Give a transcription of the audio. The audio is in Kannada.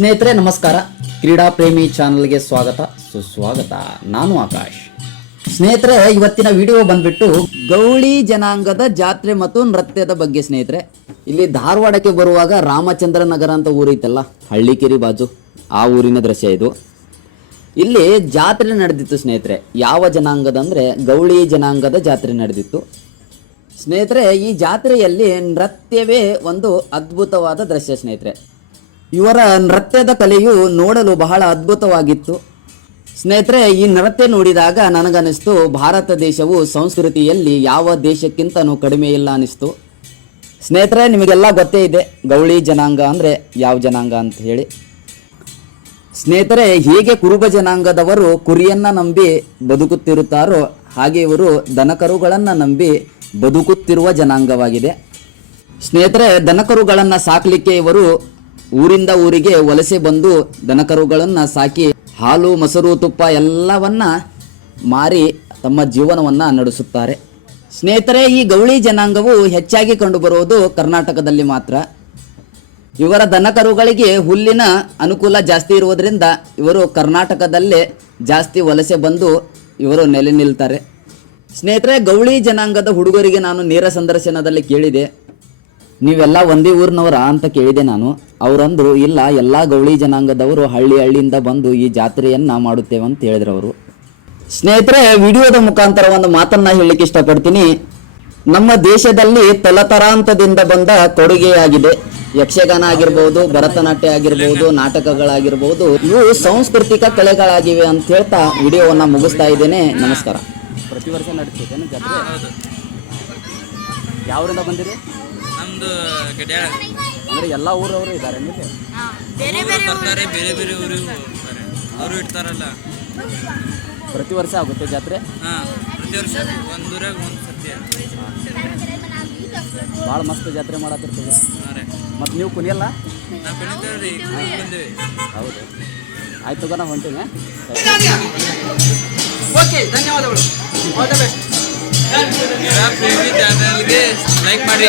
ಸ್ನೇಹಿತರೆ, ನಮಸ್ಕಾರ. ಕ್ರೀಡಾ ಪ್ರೇಮಿ ಚಾನಲ್ಗೆ ಸ್ವಾಗತ. ಸುಸ್ವಾಗತ. ನಾನು ಆಕಾಶ್. ಸ್ನೇಹಿತರೆ, ಇವತ್ತಿನ ವಿಡಿಯೋ ಬಂದ್ಬಿಟ್ಟು ಗೌಳಿ ಜನಾಂಗದ ಜಾತ್ರೆ ಮತ್ತು ನೃತ್ಯದ ಬಗ್ಗೆ ಸ್ನೇಹಿತರೆ. ಇಲ್ಲಿ ಧಾರವಾಡಕ್ಕೆ ಬರುವಾಗ ರಾಮಚಂದ್ರ ನಗರ ಅಂತ ಊರೈತಲ್ಲ, ಹಳ್ಳಿಕೆರಿ ಬಾಜು. ಆ ಊರಿನ ದೃಶ್ಯ ಇದು. ಇಲ್ಲಿ ಜಾತ್ರೆ ನಡೆದಿತ್ತು ಸ್ನೇಹಿತರೆ. ಯಾವ ಜನಾಂಗದ ಅಂದರೆ ಗೌಳಿ ಜನಾಂಗದ ಜಾತ್ರೆ ನಡೆದಿತ್ತು. ಸ್ನೇಹಿತರೆ, ಈ ಜಾತ್ರೆಯಲ್ಲಿ ನೃತ್ಯವೇ ಒಂದು ಅದ್ಭುತವಾದ ದೃಶ್ಯ ಸ್ನೇಹಿತರೆ. ಇವರ ನೃತ್ಯದ ಕಲೆಯು ನೋಡಲು ಬಹಳ ಅದ್ಭುತವಾಗಿತ್ತು. ಸ್ನೇಹಿತರೆ, ಈ ನೃತ್ಯ ನೋಡಿದಾಗ ನನಗನ್ನಿಸ್ತು, ಭಾರತ ದೇಶವು ಸಂಸ್ಕೃತಿಯಲ್ಲಿ ಯಾವ ದೇಶಕ್ಕಿಂತನೂ ಕಡಿಮೆ ಇಲ್ಲ ಅನ್ನಿಸ್ತು. ಸ್ನೇಹಿತರೆ, ನಿಮಗೆಲ್ಲ ಗೊತ್ತೇ ಇದೆ, ಗೌಳಿ ಜನಾಂಗ ಅಂದರೆ ಯಾವ ಜನಾಂಗ ಅಂತ ಹೇಳಿ. ಸ್ನೇಹಿತರೆ, ಹೇಗೆ ಕುರುಬ ಜನಾಂಗದವರು ಕುರಿಯನ್ನ ನಂಬಿ ಬದುಕುತ್ತಿರುತ್ತಾರೋ, ಹಾಗೆ ಇವರು ದನಕರುಗಳನ್ನು ನಂಬಿ ಬದುಕುತ್ತಿರುವ ಜನಾಂಗವಾಗಿದೆ. ಸ್ನೇಹಿತರೆ, ದನಕರುಗಳನ್ನು ಸಾಕಲಿಕ್ಕೆ ಇವರು ಊರಿಂದ ಊರಿಗೆ ವಲಸೆ ಬಂದು ದನಕರುಗಳನ್ನು ಸಾಕಿ ಹಾಲು, ಮೊಸರು, ತುಪ್ಪ ಎಲ್ಲವನ್ನ ಮಾರಿ ತಮ್ಮ ಜೀವನವನ್ನು ನಡೆಸುತ್ತಾರೆ. ಸ್ನೇಹಿತರೆ, ಈ ಗೌಳಿ ಜನಾಂಗವು ಹೆಚ್ಚಾಗಿ ಕಂಡುಬರುವುದು ಕರ್ನಾಟಕದಲ್ಲಿ ಮಾತ್ರ. ಇವರ ದನಕರುಗಳಿಗೆ ಹುಲ್ಲಿನ ಅನುಕೂಲ ಜಾಸ್ತಿ ಇರುವುದರಿಂದ ಇವರು ಕರ್ನಾಟಕದಲ್ಲೇ ಜಾಸ್ತಿ ವಲಸೆ ಬಂದು ಇವರು ನೆಲೆ ನಿಲ್ತಾರೆ. ಸ್ನೇಹಿತರೆ, ಗೌಳಿ ಜನಾಂಗದ ಹುಡುಗರಿಗೆ ನಾನು ನೇರ ಸಂದರ್ಶನದಲ್ಲಿ ಕೇಳಿದೆ. ನೀವೆಲ್ಲ ಒಂದೇ ಊರಿನವರ ಅಂತ ಕೇಳಿದೆ ನಾನು. ಅವರಂದ್ರು, ಇಲ್ಲ, ಎಲ್ಲ ಗೌಳಿ ಜನಾಂಗದವರು ಹಳ್ಳಿ ಹಳ್ಳಿಯಿಂದ ಬಂದು ಈ ಜಾತ್ರೆಯನ್ನ ಮಾಡುತ್ತೇವೆ ಅಂತ ಹೇಳಿದ್ರು ಅವರು. ಸ್ನೇಹಿತರೆ, ವಿಡಿಯೋದ ಮುಖಾಂತರ ಒಂದು ಮಾತನ್ನ ಹೇಳಲಿಕ್ಕೆ ಇಷ್ಟಪಡ್ತೀನಿ. ನಮ್ಮ ದೇಶದಲ್ಲಿ ತಲತರಾಂತದಿಂದ ಬಂದ ಕೊಡುಗೆಯಾಗಿದೆ. ಯಕ್ಷಗಾನ ಆಗಿರ್ಬೋದು, ಭರತನಾಟ್ಯ ಆಗಿರ್ಬೋದು, ನಾಟಕಗಳಾಗಿರ್ಬೋದು, ಇವು ಸಾಂಸ್ಕೃತಿಕ ಕಲೆಗಳಾಗಿವೆ ಅಂತ ಹೇಳ್ತಾ ವಿಡಿಯೋವನ್ನ ಮುಗಿಸ್ತಾ ಇದ್ದೇನೆ. ನಮಸ್ಕಾರ. ಪ್ರತಿ ವರ್ಷ ನಡೆಸ್ತೇನೆ ಯಾವರಿಂದ ಬಂದಿರಿ? ನಮ್ದು ಗಡ್ಯಾಳ. ಅಂದ್ರೆ ಎಲ್ಲ ಊರವರು ಇದ್ದಾರೆ ನಿಮಗೆ? ಬೇರೆ ಬೇರೆ ಬರ್ತಾರೆ ಬೇರೆ ಬೇರೆ ಊರಿಗೂ ಹೋಗ್ತಾರೆ. ಅವರು ಇಡ್ತಾರಲ್ಲ. ಪ್ರತಿ ವರ್ಷ ಆಗುತ್ತೆ ಜಾತ್ರೆ? ಹಾ ಪ್ರತಿ ವರ್ಷ ಒಂದು ಊರಾಗ ಒಂದು ಸತ್ಯ ಭಾಳ ಮಸ್ತ್ ಜಾತ್ರೆ ಮಾಡತ್ತಿರ್ತೀವಿ ಮತ್ತೆ ನೀವು ಕುಣಿಯಲ್ಲ? ನಾವು ಬೆಳಿತೇವ್ರಿ ಬಂದೇವಿ. ಹೌದು. ಆಯ್ತು ತಗೋ ನಾ ಹೊಂಟೀನಿ ಓಕೆ ಧನ್ಯವಾದಗಳು. ಆಲ್ ದ ಬೆಸ್ಟ್ ಚಾನಲ್ಗೆ ಲೈಕ್ ಮಾಡಿ.